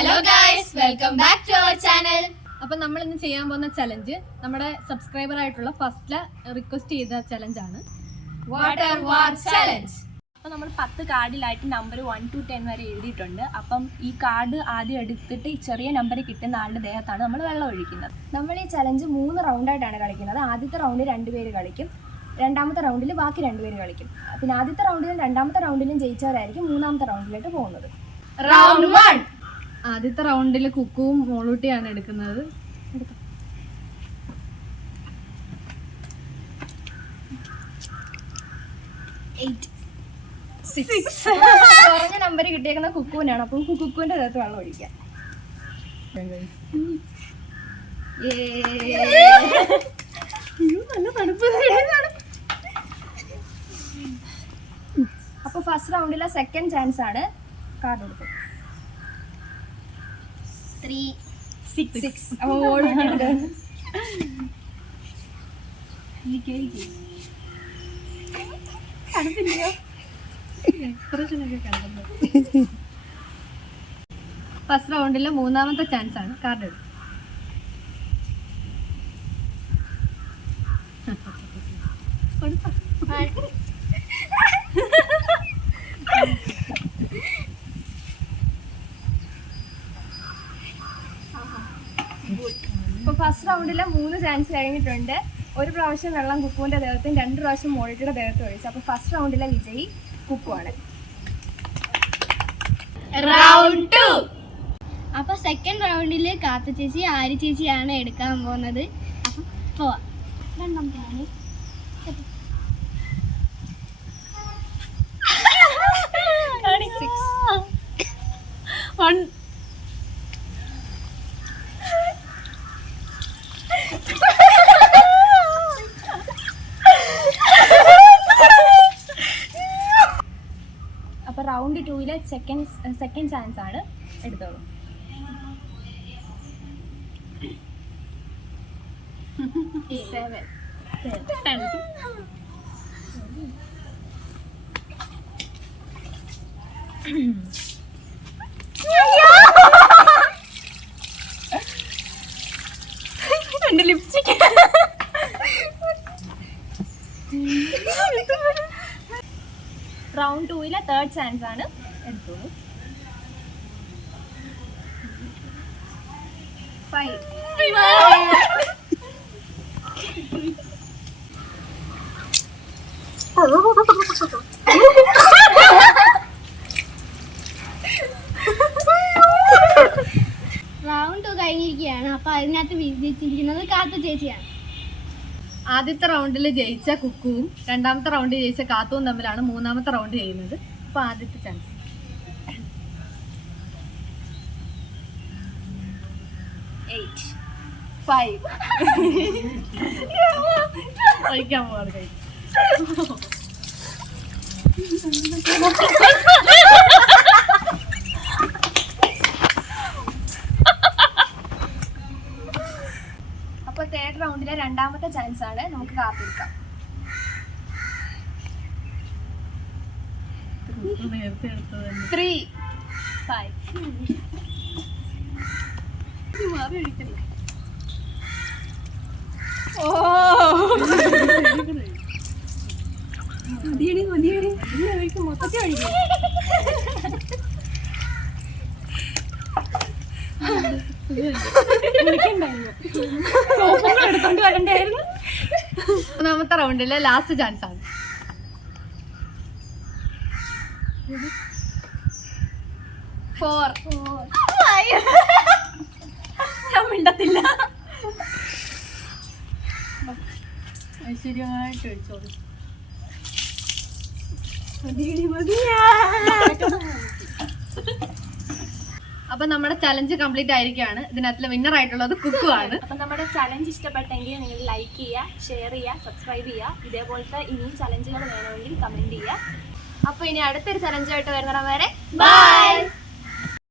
Hello guys, welcome back to our channel. അപ്പൊ നമ്മൾ ഇന്ന് ചെയ്യാൻ പോകുന്ന ചലഞ്ച് നമ്മുടെ സബ്സ്ക്രൈബർ ആയിട്ടുള്ള ഫസ്റ്റ് റിക്വസ്റ്റ് ചെയ്ത ചലഞ്ച് ആണ്, വാട്ടർ വാർ ചലഞ്ച്. അപ്പോൾ നമ്മൾ 10 കാർഡിലായിട്ട് നമ്പർ 1 to 10 വരെ എഴുതിയിട്ടുണ്ട്. അപ്പം ഈ കാർഡ് ആദ്യം എടുത്തിട്ട് ഈ ചെറിയ നമ്പർ കിട്ടുന്ന ആളുടെ ദേഹത്താണ് നമ്മൾ വെള്ളം ഒഴിക്കുന്നത്. നമ്മൾ ഈ ചലഞ്ച് 3 റൗണ്ടായിട്ടാണ് കളിക്കുന്നത്. ആദ്യത്തെ റൗണ്ടിൽ 2 പേര് കളിക്കും, രണ്ടാമത്തെ റൗണ്ടിൽ ബാക്കി 2 പേര് കളിക്കും. പിന്നെ ആദ്യത്തെ റൗണ്ടിലും രണ്ടാമത്തെ റൗണ്ടിലും ജയിച്ചവരായിരിക്കും മൂന്നാമത്തെ റൗണ്ടിലോട്ട് പോകുന്നത്. റൗണ്ട് 1. ആദ്യത്തെ റൗണ്ടിൽ കുക്കുവും മോളൂട്ടിയാണ് എടുക്കുന്നത്. കുറഞ്ഞ നമ്പർ കിട്ടിയേക്കുന്ന കുക്കുവിനാണ്. അപ്പം കുക്കുവിന്റെ ദേഹത്ത് വെള്ളം ഒഴിക്കാം. അപ്പൊ ഫസ്റ്റ് റൗണ്ടിലെ സെക്കൻഡ് ചാൻസ് ആണ്. കാർഡ് എടുക്കും. 3 6 അപ്പൊ ഫസ്റ്റ് റൗണ്ടിലെ മൂന്നാമത്തെ ചാൻസ് ആണ്. കാർഡ് എടുക്കും. ഇപ്പൊ ഫസ്റ്റ് റൗണ്ടിലെ 3 ചാൻസ് കഴിഞ്ഞിട്ടുണ്ട്. ഒരു പ്രാവശ്യം വെള്ളം കുക്കുവിന്റെ ദേഹത്തും 2 പ്രാവശ്യം മോളിറ്റിയുടെ ദേഹത്ത് ഒഴിച്ചു. അപ്പൊ ഫസ്റ്റ് റൗണ്ടിലെ വിജയി കുക്കുവാണ്. റൗണ്ട് 2. അപ്പൊ സെക്കൻഡ് റൗണ്ടില് കാത്ത ചേച്ചി ആര്യ ചേച്ചിയാണ് എടുക്കാൻ പോകുന്നത്. അപ്പൊ പോവാം. രണ്ടാമത്തെ അപ്പൊ റൗണ്ട് 2ലെ സെക്കൻഡ് ചാൻസ് ആണ്. എടുത്തോളൂ. എന്റെ ലിപ്സ്റ്റിക്. റൗണ്ട് 2ലെ തേർഡ് ചാൻസ് ആണ്. എടുത്തോളൂ. 5 റൗണ്ട് കഴിഞ്ഞിരിക്കുകയാണ്. അപ്പൊ അതിനകത്ത് വിജയിച്ചിരിക്കുന്നത് കാത്ത ചേച്ചിയാണ്. ആദ്യത്തെ റൗണ്ടിൽ ജയിച്ച കുക്കുവും രണ്ടാമത്തെ റൗണ്ടിൽ ജയിച്ച കാത്തുവും തമ്മിലാണ് മൂന്നാമത്തെ റൗണ്ട് ചെയ്യുന്നത്. അപ്പൊ ആദ്യത്തെ ചാൻസ് 8 5 കഴിക്കാൻ പോകാതെ കഴിക്കും. അപ്പൊ തേർഡ് റൗണ്ടിലെ രണ്ടാമത്തെ ചാൻസ് ആണ്. നമുക്ക് കാത്തിരിക്കാം. നേരത്തെ എടുത്തത് 3 5 മൊത്തത്തിൽ ഒഴിക്കും. എടുത്തോണ്ട് വരണ്ടായിരുന്നു. മൂന്നാമത്തെ റൗണ്ടിലെ ലാസ്റ്റ് ചാൻസ് ആണ്. 4 ഞാൻ മിണ്ടത്തില്ല. ഐശ്വര്യമായിട്ട് ഒഴിച്ചോളൂ. അപ്പൊ നമ്മുടെ ചലഞ്ച് കംപ്ലീറ്റ് ആയിരിക്കുകയാണ്. ഇതിനകത്തിലെ വിന്നർ ആയിട്ടുള്ളത് കുക്കു ആണ്. അപ്പം നമ്മുടെ ചലഞ്ച് ഇഷ്ടപ്പെട്ടെങ്കിൽ നിങ്ങൾ ലൈക്ക് ചെയ്യുക, ഷെയർ ചെയ്യുക, സബ്സ്ക്രൈബ് ചെയ്യുക. ഇതേപോലത്തെ ഇനിയും ചലഞ്ചുകൾ വേണമെങ്കിൽ കമൻറ്റ് ചെയ്യുക. അപ്പൊ ഇനി അടുത്തൊരു ചലഞ്ചായിട്ട് വരുന്നിടം വരെ ബൈ.